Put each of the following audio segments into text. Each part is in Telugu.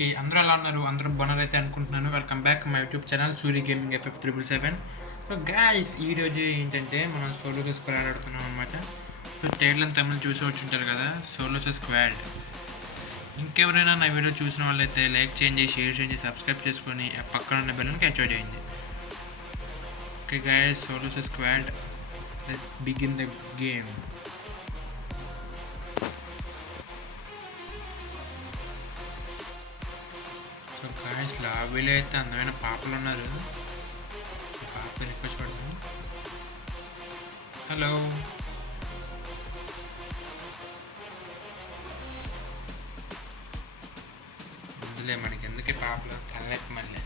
అందరికీ అందరూ ఎలా ఉన్నారు? అందరూ బాగున్నారైతే అనుకుంటున్నాను. Welcome back my YouTube channel Suri gaming FF777. So guys, ఈ రోజు ఏంటంటే మనం సోలో స్క్వాడ్ ఆడుతున్నాం అనమాట. సో టైటిల్ తమిళ చూసి వచ్చుంటారు కదా, సోలో స్క్వాడ్. ఇంకెవరైనా నా వీడియో చూసిన వాళ్ళైతే లైక్ చేయండి, షేర్ చేయండి, సబ్స్క్రైబ్ చేసుకొని పక్కన ఉన్న బెల్ని క్యాచ్ చేయండి. Okay guys, solo squad, let's begin the game. So guys, లాబీలో అయితే అందమైన పాపలు ఉన్నారు. పాప రిక్వెస్ట్ పడతాను. హలో, అందులే మనకి ఎందుకే పాపలు తనలేక మళ్ళీ.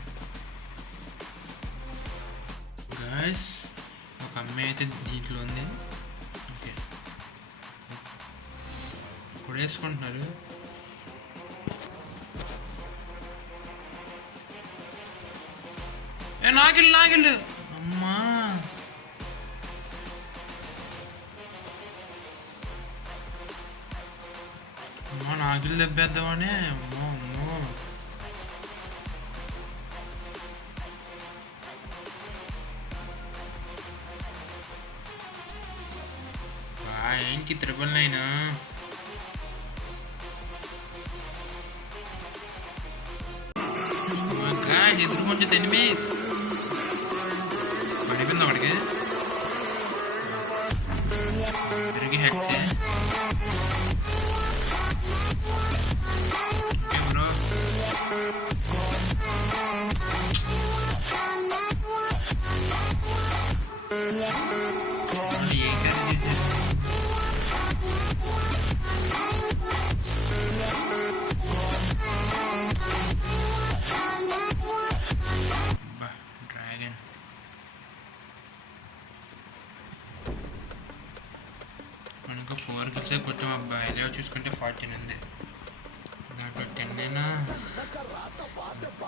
గాయ్స్, ఒక అమ్మాయి అయితే దీంట్లో ఉంది. ఓకే, ఇప్పుడు వేసుకుంటున్నారు. నాగిల్లు అమ్మా, అమ్మా నాగిల్ దెబ్బేద్దామని. అమ్మో అమ్మో, ఏంటి 999? ఎదురు కొంచెం ఎనిమిస్ పడిపోయింది వాడికి. తిరిగి హెడ్స్ బ్రో. డ్రాగన్ మనకు 4 కిల్సే కొట్టాం అబ్బాయి. ఎలా చూసుకుంటే 14 ఉంది. దాంట్లో 10 అయినా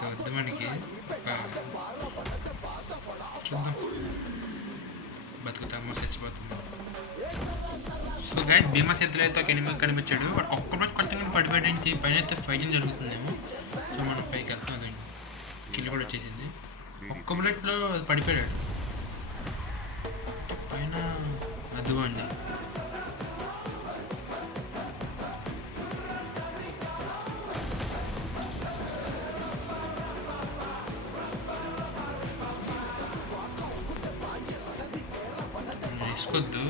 వద్దు మనకి. చూద్దాం, బతుకుతామో చచ్చిపోతాము. సో గైస్, భీమా సేతులు అయితే ఒక ఎనిమిది కనిపించాడు. వాడు ఒక్కరోజు కొట్టగానే పడిపోయాడంటే పైన అయితే ఫైటింగ్ జరుగుతుందేమో. సో మనం పైకి వెళ్తున్నది, కిల్ కూడా వచ్చేసింది. ఒక్క బుల్లెట్లో పడిపోయాడు పైన. అదిగోండి, వేసుకోద్దు.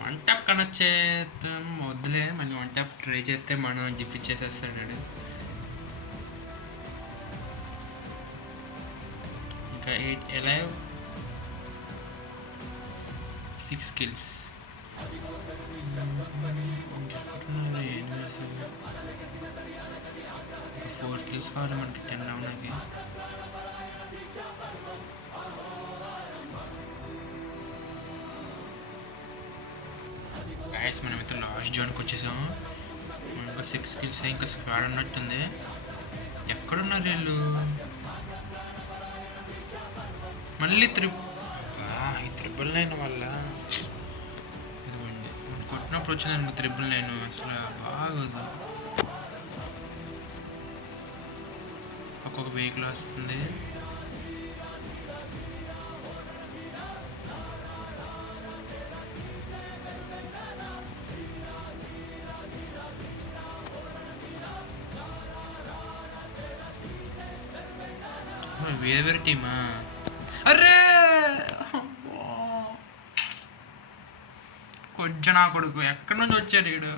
వన్ ట్యాప్ కనెక్ట్ చేద్దాం, వద్దులే. మళ్ళీ వన్ ట్యాప్ ట్రై చేస్తే మనం జిఫ్ట్ చేసేస్తాడు. ఇంకా 8 alive, 6 kills. 4 kills కావాలి మనకి 10 అవడానికి. గాయస్, మనం అయితే లాస్ట్ జోన్కి వచ్చేసాము. ఇంకా 6 kills, ఇంకా స్క్వాడ్ ఉన్నట్టుంది. ఎక్కడున్నారు వీళ్ళు? మళ్ళీ ఈ 999 వల్ల ఇదిగోండి, మనం కొట్టినప్పుడు వచ్చిందండి 999. అసలు బాగోదు. ఒక్కొక్క వెహికల్ వస్తుంది. వేరే టీమా? అరే కొజ్జనా కొడుకు, ఎక్కడి నుంచి వచ్చాడు వీడు?